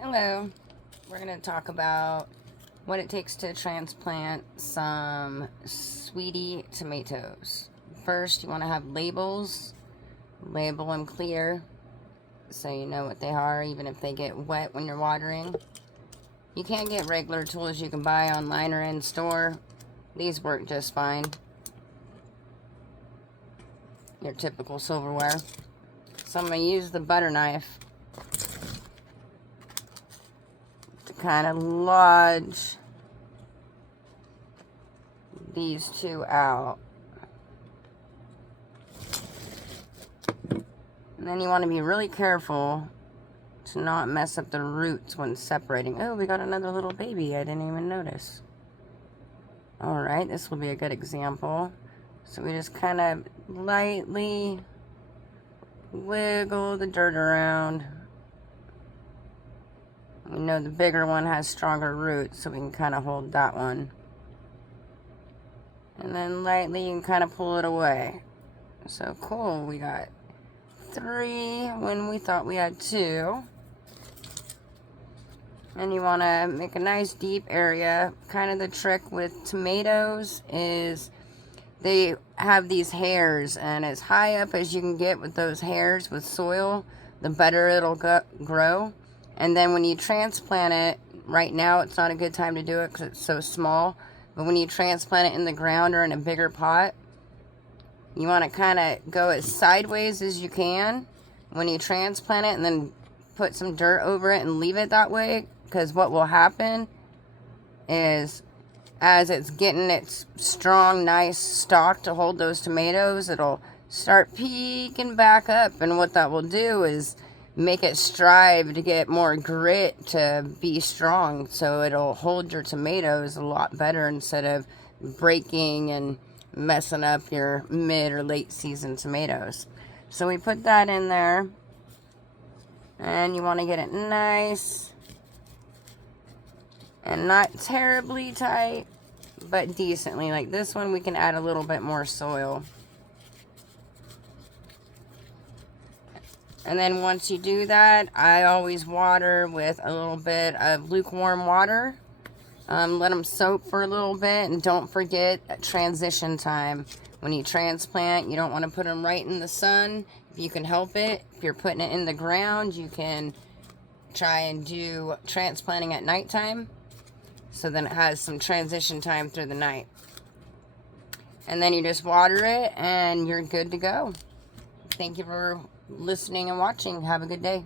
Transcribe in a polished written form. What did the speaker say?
Hello, we're going to talk about what it takes to transplant some sweetie tomatoes. First, you want to have labels. Label them clear so you know what they are, even if they get wet when you're watering. You can get regular tools you can buy online or in store. These work just fine. Your typical silverware. So I'm going to use the butter knife to kind of lodge these two out. And then you want to be really careful to not mess up the roots when separating. Oh, we got another little baby. I didn't even notice. Alright, this will be a good example. So we just kind of lightly wiggle the dirt around. We know the bigger one has stronger roots, so we can kind of hold that one. And then lightly you can kind of pull it away. So cool, we got 3 when we thought we had 2. And you want to make a nice deep area. Kind of the trick with tomatoes is they have these hairs, and as high up as you can get with those hairs with soil, the better it'll grow. And then when you transplant it, right now it's not a good time to do it because it's so small, but when you transplant it in the ground or in a bigger pot, you want to kind of go as sideways as you can when you transplant it, and then put some dirt over it and leave it that way, because what will happen is as it's getting its strong, nice stalk to hold those tomatoes, it'll start peeking back up, and what that will do is make it strive to get more grit to be strong, so it'll hold your tomatoes a lot better instead of breaking and messing up your mid or late season tomatoes. So we put that in there, and you want to get it nice and not terribly tight, but decently. Like this one, we can add a little bit more soil. And then once you do that, I always water with a little bit of lukewarm water. Let them soak for a little bit, and don't forget transition time. When you transplant, you don't want to put them right in the sun if you can help it. If you're putting it in the ground, you can try and do transplanting at nighttime, so then it has some transition time through the night. And then you just water it and you're good to go. Thank you for listening and watching. Have a good day.